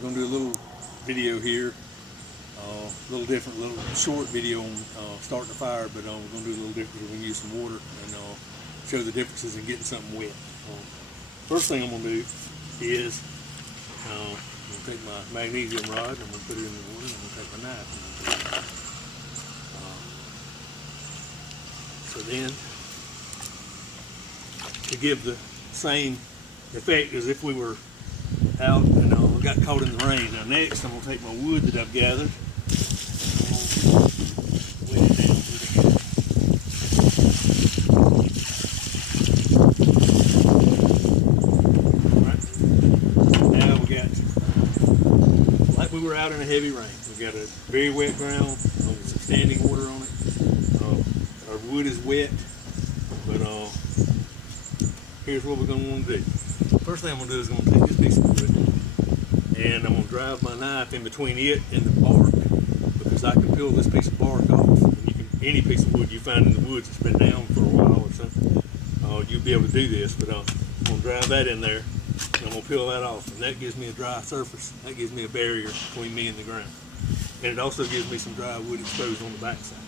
We're going to do a little video here, a little different, little short video on starting a fire, but we're going to do a little different. We're going to use some water and show the differences in getting something wet. First thing I'm going to do is I'm going to take my magnesium rod and I'm going to put it in the water, and I'm going to take my knife and I'm going to put it in. So then, to give the same effect as if we were out and got caught in the rain. Now next I'm going to take my wood that I've gathered, wet it down Alright. Now we got, like we were out in a heavy rain, we got a very wet ground with some standing water on it. Our wood is wet, but here's what we're going to want to do. First thing I'm going to do is I'm going to take this piece of wood and I'm going to drive my knife in between it and the bark, because I can peel this piece of bark off. And you can, any piece of wood you find in the woods that's been down for a while or something, you'll be able to do this, but I'm going to drive that in there and I'm going to peel that off, and that gives me a dry surface. That gives me a barrier between me and the ground, and it also gives me some dry wood exposed on the backside.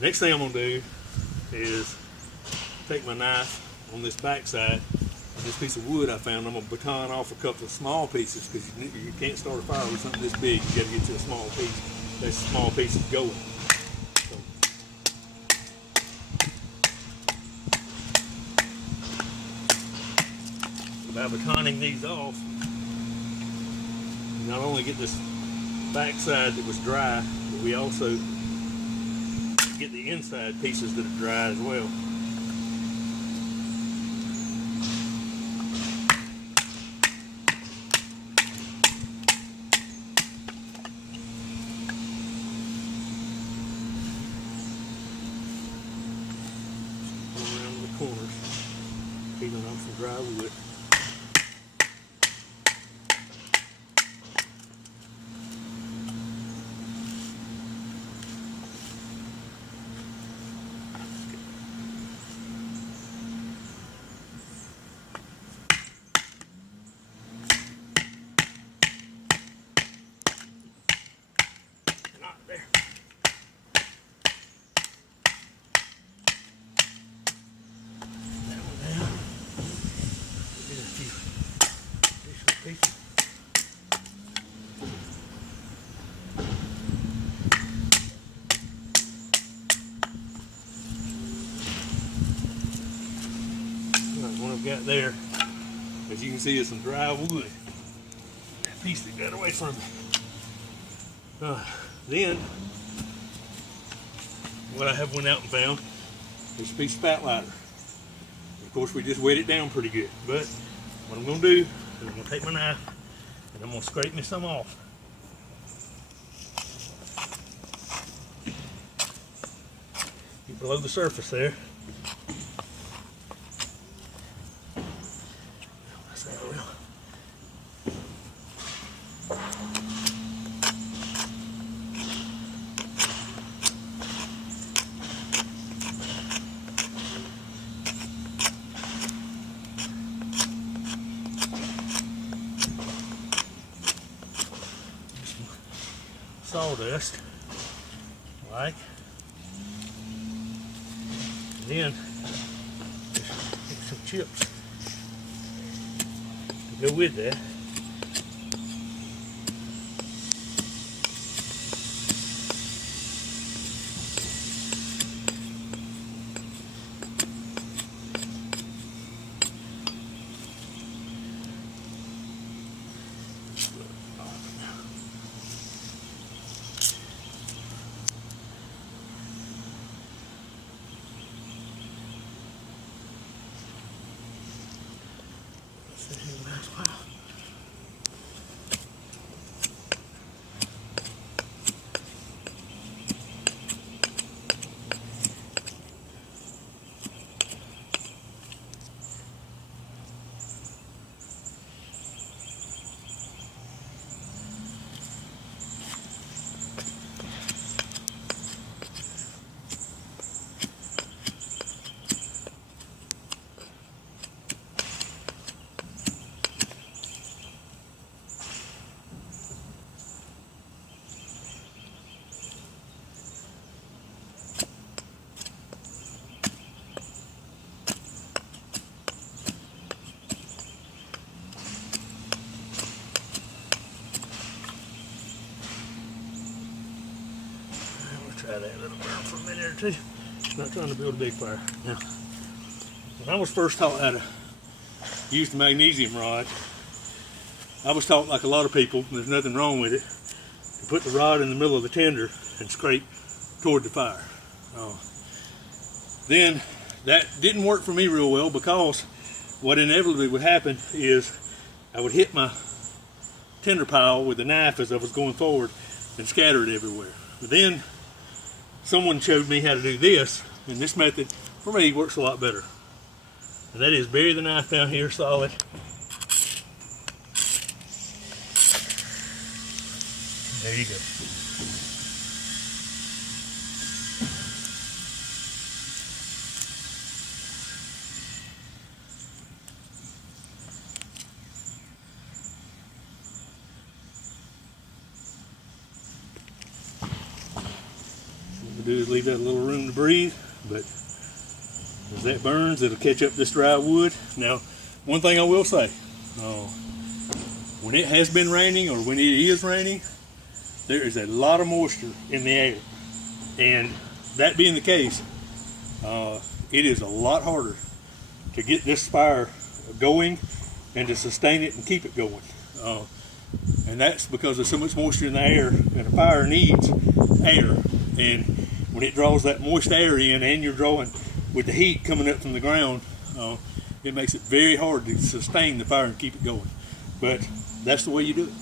Next thing I'm going to do is take my knife on this backside, this piece of wood I found. I'm going to baton off a couple of small pieces, because you can't start a fire with something this big. You got to get to a small piece. That small piece is going. So by batoning these off, you not only get this backside that was dry, but we also get the inside pieces that are dry as well. Around the corners, peeling off some dry wood. There. That one down. Get a few additional pieces. Right, one I've got there, as you can see, is some dry wood. That piece that got away from me. Then, what I have went out and found is a piece of fat lighter. Of course, we just wet it down pretty good. But what I'm going to do is I'm going to take my knife and I'm going to scrape me some off. Get below the surface there. That's that oil. Sawdust, like, and then just get some chips to go with that. Wow. try that little burn for a minute or two. Not trying to build a big fire. Now, when I was first taught how to use the magnesium rod, I was taught, like a lot of people, and there's nothing wrong with it, to put the rod in the middle of the tinder and scrape toward the fire. Then that didn't work for me real well, because what inevitably would happen is I would hit my tinder pile with a knife as I was going forward and scatter it everywhere. But then someone showed me how to do this, and this method for me works a lot better. And that is bury the knife down here solid. There you go. What we'll do is leave that a little room to breathe, but as that burns, it'll catch up this dry wood. Now, one thing I will say, when it has been raining or when it is raining, there is a lot of moisture in the air. And that being the case, it is a lot harder to get this fire going and to sustain it and keep it going. And that's because there's so much moisture in the air, and a fire needs air. And when it draws that moist air in, and you're drawing with the heat coming up from the ground, it makes it very hard to sustain the fire and keep it going. But that's the way you do it.